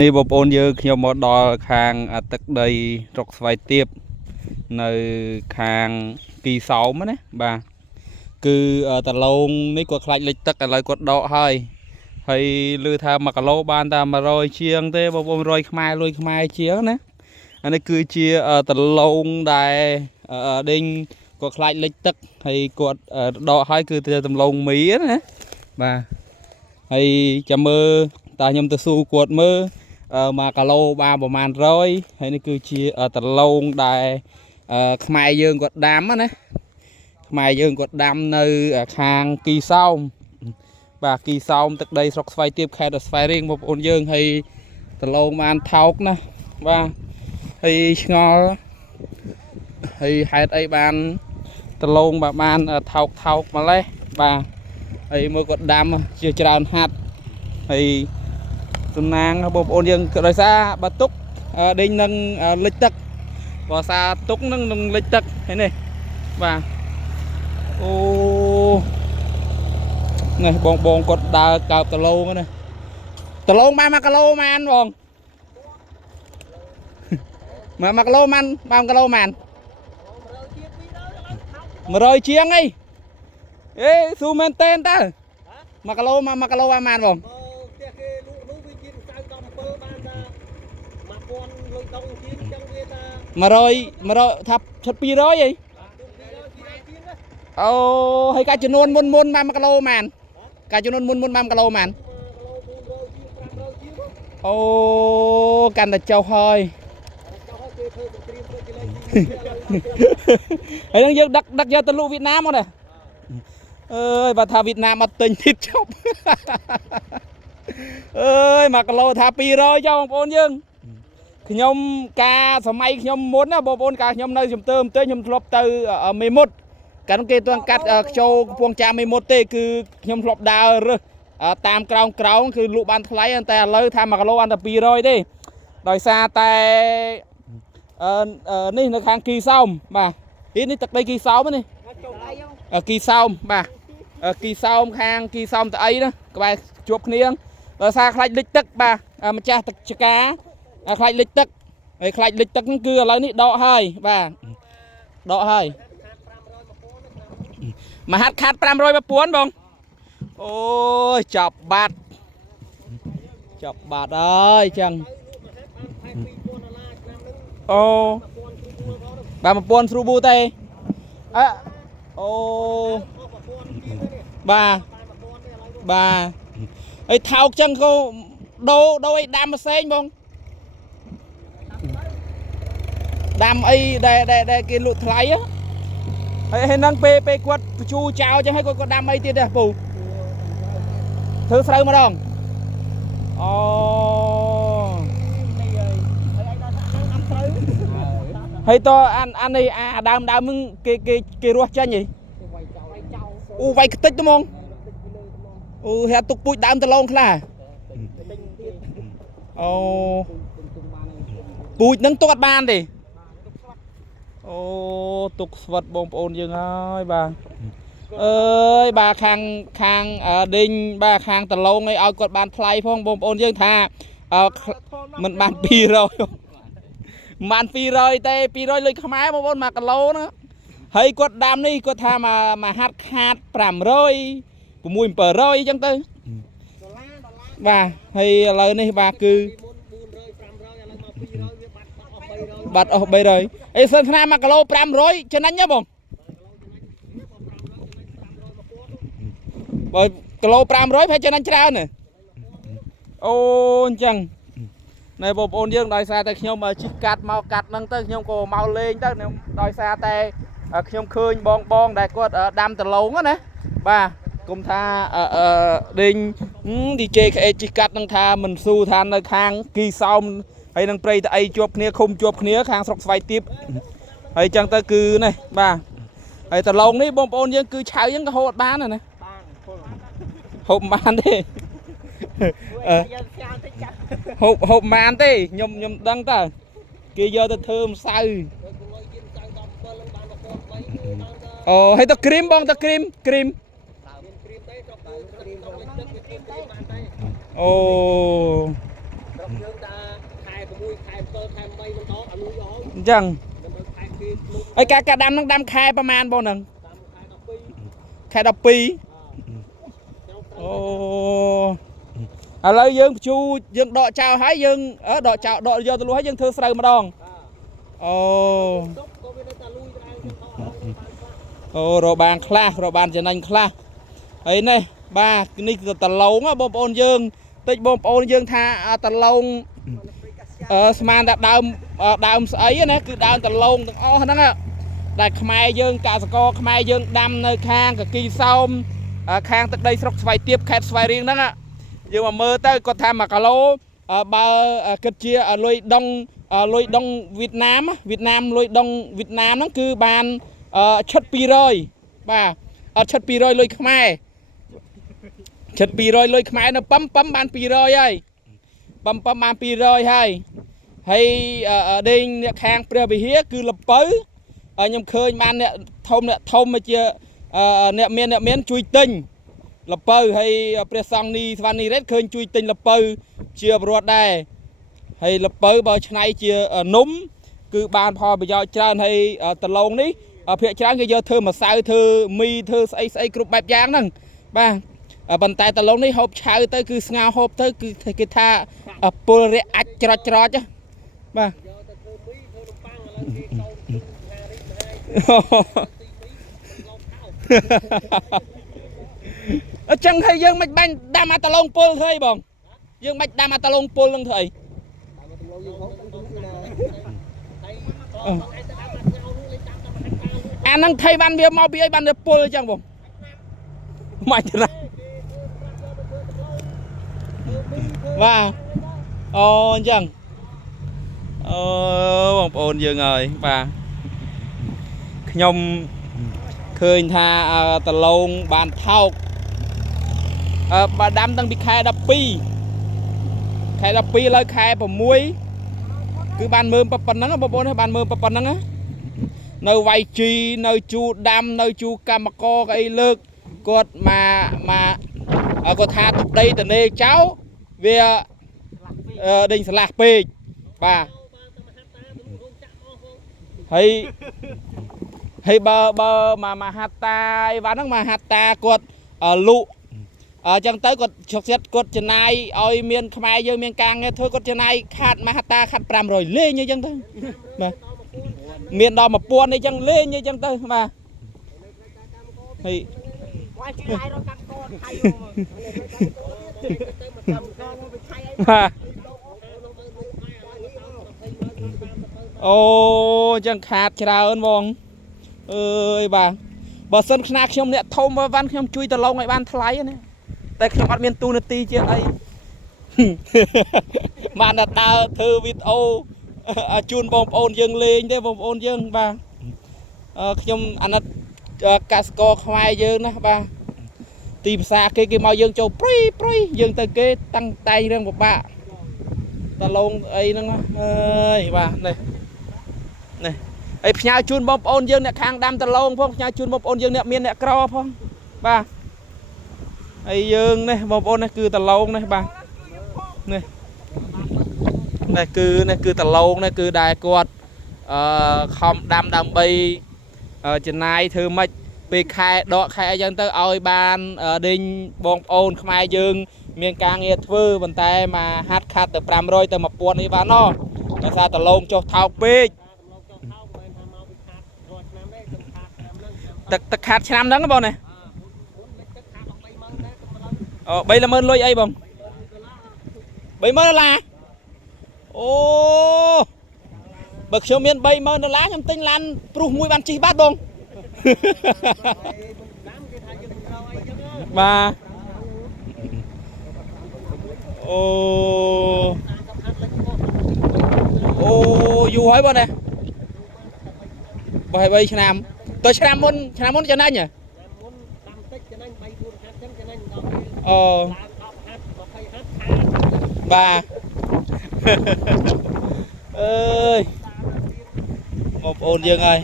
នេះបងប្អូនយើងខ្ញុំមកដល់ខាងទឹកដីរកស្វាយទៀបនៅខាងគីសោមណាបាទគឺតឡងនេះគាត់ខ្លាចលិចទឹកឥឡូវគាត់ដកហើយលឺថា1គីឡូបានតែ100ជាងទេបងប្អូន100ខ្មែរលុយខ្មែរជាងណាអានេះគឺជាតឡងដែលដេញគាត់ខ្លាចលិចទឹកហើយគាត់ដកហើយគឺទៅតឡងមីណាបាទហើយចាំមើលតាខ្ញុំទៅស៊ូគាត់មើល1គីឡូបានប្រហែល100ហើយនេះគឺជាតឡងដែលខ្មែរយើងគាត់ដាំណាខ្មែរយើងគាត់ដាំនៅខាងគីសោមបាទគីសោមទឹកដីស្រុកស្វាយទៀបខេត្តស្វាយរៀងបងប្អូនយើងហើយតឡងបានថោកណាបាទហើយឆ្ងល់ហើយហេតុអីបានតឡងបានថោកម្លេះបាទហើយមើលគាត់ដាំជាច្រើនហាត់ហើយសំណាងបងប្អូនយើងដោយសារបើទុកដេញនឹងលិចទឹកបើសារទុកនឹងលិចទឹកហើយនេះបាទអូនេះបងគាត់ដើរកើបតឡងណាតឡងបាន1គីឡូម៉ានបង1គីឡូម៉ានបាន1គីឡូម៉ាន100ជាងអីស៊ូមែនតើ1គីឡូបាន1គីឡូបានម៉ានបង100ថាឈុត200អីអូហើយកាចំនួនមុនបាន1គីឡូម៉ានកាចំនួនមុនបាន1គីឡូម៉ានអូកាន់តែចុះហើយហើយនឹងយើងដឹកយកទៅលក់វៀតណាមមកដែរអើយបើថាវៀតណាមអត់ទិញទៀតចប់អើយ1គីឡូថា200ចុះបងប្អូនយើងខ្ញុំការសម័យខ្ញុំមុនណាបងប្អូនការខ្ញុំនៅជំទើមទេខ្ញុំធ្លាប់ទៅមេមត់កាលនោះគេទាន់កាត់ខ្ជោកំពង់ចាមមេមត់ទេគឺខ្ញុំធ្លាប់ដើររើសតាមក្រោមគឺលក់បានថ្លៃតែឥឡូវថា1គីឡូបានតែ200ទេដោយសារតែនេះនៅខាងគីសោមបាទនេះទឹកដីគីសោមនេះគីសោមបាទគីសោមខាងគីសោមត្អីណាក្បែរជួបគ្នាដោយសារខ្លាចលិចទឹកបាទម្ចាស់ទឹកចកាខ្លាចលិចទឹកហើយខ្លាចលិចទឹកគឺឥឡូវនេះដកហើយបាទដកហើយមហាត់ខាត់500 1000បងអូយចាប់បាត់ហើយចឹងអូបាទ1000ស្រូប៊ូទេអូបាទហើយថោកចឹងក៏ដូរអីដាំផ្សេងបងដាំអីដែលគេលក់ថ្លៃហើយនឹងពេលគាត់បញ្ជូរចោលចឹងហើយគាត់ដាំអីទៀតទេពូធ្វើស្រូវម្ដងអូហើយតអានេះដើមហ្នឹងគេរស់ចេញហីអូវាយខ្ទេចទៅហ្មងអូហាក់ទុកពូជដើមតឡងខ្លះអូពូជហ្នឹងទុកអត់បានទេអូទុកស្វិតបងប្អូនយើងហើយបាទអើយបាទខាងដេញបាទខាងតឡងឲ្យគាត់បានថ្លៃផងបងប្អូនយើងថាមិនបាន200បាន200ទេ200លុយខ្មែរបងប្អូន1គីឡូណាហើយគាត់ដាំនេះគាត់ថាមកហាត់ខាត500 600 700អញ្ចឹងទៅបាទហើយឥឡូវនេះបាទគឺបាត់អស់300អីសិនថ្នាក់1គីឡូ500ចំណេញទេបងបើគីឡូ500ហើយចំណេញច្រើនណាអូអញ្ចឹងណែបងប្អូនយើងដោយសារតែខ្ញុំជិះកាត់មកកាត់ហ្នឹងទៅខ្ញុំក៏មកលេងទៅដោយសារតែខ្ញុំឃើញបងដែលគាត់ដាំតឡងណាបាទគុំថាដេញ DJKA ជិះកាត់នឹងថាមិនស៊ូថានៅខាងគីសោមហើយនឹងព្រៃតអីជាប់គ្នាឃុំជាប់គ្នាខាងស្រុកស្វាយទៀបហើយចឹងទៅគឺនេះបាទហើយតឡងនេះបងប្អូនយើងគឺឆៅចឹងក៏ហូបបានណាហូបបានទេហូបបានទេខ្ញុំដឹងតើគេយកទៅធ្វើម្សៅអូហើយទៅគ្រីមបងទៅគ្រីមអូ យើងតាម จังไอ้กาดำต้องดำแค่ประมาณบ่หนึ่งแค่10 ปีโอ้เลยយើងជួយើងដកចោលហើយយើងដកចោលដកយកទៅលុះហើយយើងធ្វើស្រូវម្ដងអូរបានខ្លះរបានចំណេញខ្លះហើយនេះបាទនេះគឺតឡងបងប្អូនយើងតិចបងប្អូនយើងថាតឡងស្មានតែដើមស្អីណាគឺដើមតឡងទាំងអស់ហ្នឹងដែលខ្មែរយើងកសិករខ្មែរយើងដាំនៅខាងកគីសោមខាងទឹកដីស្រុកស្វាយទៀបខេត្តស្វាយរៀងហ្នឹងយើងមកមើលទៅគាត់ថា1 គីឡូបើគិតជាលុយដុងវៀតណាមលុយដុងវៀតណាមហ្នឹងគឺបានឈិត200បាទអត់ឈិត200លុយខ្មែរឈិត200លុយខ្មែរនៅប៉ឹមបាន200ហើយប៉ឹមបាន200ហើយដេញអ្នកខាងព្រះវិហារគឺលពៅខ្ញុំឃើញបានអ្នកធំជាអ្នកមានជួយទិញលពៅហើយព្រះសង្ឃនីស្វានីរ៉េតឃើញជួយទិញលពៅជាប្រវត្តិដែរហើយលពៅបើឆ្នៃជានំគឺបានផលប្រយោជន៍ច្រើនហើយតឡងនេះភាគច្រើនគេយកធ្វើម្សៅធ្វើមីធ្វើស្អីគ្រប់បែបយ៉ាងហ្នឹងបាទប៉ុន្តែតឡងនេះហូបឆៅទៅគឺស្ងោរហូបទៅគឺគេថាពុលរះអាចច្រចបាទអញ្ចឹងហើយយើងមិនបាញ់ដាំអាតឡងពុលធ្វើអីបងយើងមិនដាំអាតឡងពុលនឹងធ្វើអីអានឹងថៃវ៉ាន់វាមកពីអីបានវាពុលអញ្ចឹងបងមិនទេណាបាទអូអញ្ចឹងបងប្អូនយើងហើយបាទខ្ញុំឃើញថាតឡងបានថោកបើដាំតាំងពីខែ12ឥឡូវខែ6គឺបានមើលប៉ុណ្ណឹងបងប្អូនបានមើលប៉ុណ្ណឹងនៅវាយជីនៅជូដាំនៅជូកម្មករអីលើកគាត់មកគាត់ថាទឹកដីតនេចៅវាដេញស្លាស់ពេកបាទហើយបើមហាតាអីវ៉ាហ្នឹងមហាតាគាត់លក់អញ្ចឹងទៅគាត់ជោគចិត្តគាត់ចំណាយឲ្យមានខ្មែរយើងមានការងារធ្វើគាត់ចំណាយខាត់មហាតាខាត់500លេងអញ្ចឹងទៅបាទមានដល់1000អីចឹងលេងអីចឹងទៅបាទហើយបាទអូចឹងខាតច្រើនហ្មងអើយបាទបើសិនខ្នាខ្ញុំអ្នកធំវ៉ាន់ខ្ញុំជួយតឡងឲ្យបានថ្លៃណាតែខ្ញុំអត់មានទូនាទីជាអីបានតែដើរធ្វើវីដេអូជូនបងប្អូនយើងលេងទេបងប្អូនយើងបាទខ្ញុំអាណិតកសិករខ្មែរយើងណាបាទទីផ្សារគេមកយើងចូលព្រុយយើងទៅគេតាំងតែងរឿងពិបាកតឡងអីហ្នឹងអើយបាទនេះហើយផ្ញើជូនបងប្អូនយើងអ្នកខាងដាំតឡងផងផ្ញើជូនបងប្អូនយើងអ្នកមានអ្នកក្រផងបាទហើយយើងនេះបងប្អូននេះគឺតឡងនេះបាទនេះគឺតឡងនេះគឺដែលគាត់ខំដាំដើម្បីចំណាយធ្វើម៉េចពេលខែដកខែអីចឹងទៅឲ្យបានដេញបងប្អូនខ្មែរយើងមានការងារធ្វើប៉ុន្តែមកហាត់ខាត់ទៅ500ទៅ1000នេះបានណោះដោយសារតឡងចុះថោកពេកទឹកខាត់ឆ្នាំហ្នឹងបងណាអូ300,000លុយអីបង$30,000អូបើខ្ញុំមាន$30,000ខ្ញុំទិញឡានព្រុសមួយបានជិះបាត់បងបាទអូយូរហើយបងណា3ឆ្នាំទៅឆ្នាំមុនចំណេញហ៎អូបាទអើយបងប្អូនយើងហើយ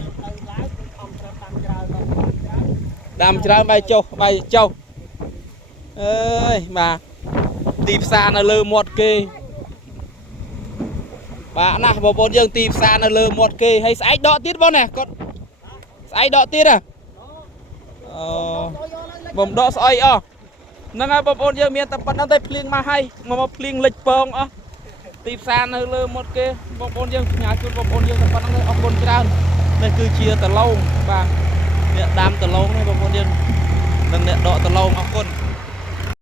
ដាំច្រើនបាយចុះអើយបាទទីផ្សារនៅលើមាត់គេ bà nè bộ bốn dương tìm xa nó lơ một kì hay sải đọ tiết bông nè con sải đọ tiết à bông đọ sỏi nâng ai bộ bốn dương miền tập bắt nó tay phliêng mà hay mà phliêng lịch bông tìm xa nó lơ một kì bộ bốn dương nhà chuột bộ bốn dương tập bắt nó tay ốc bồn tràn này cứ chia từ lâu bà nè đam từ lâu này bộ bốn dương nâng nè đọ từ lâu ốc bồn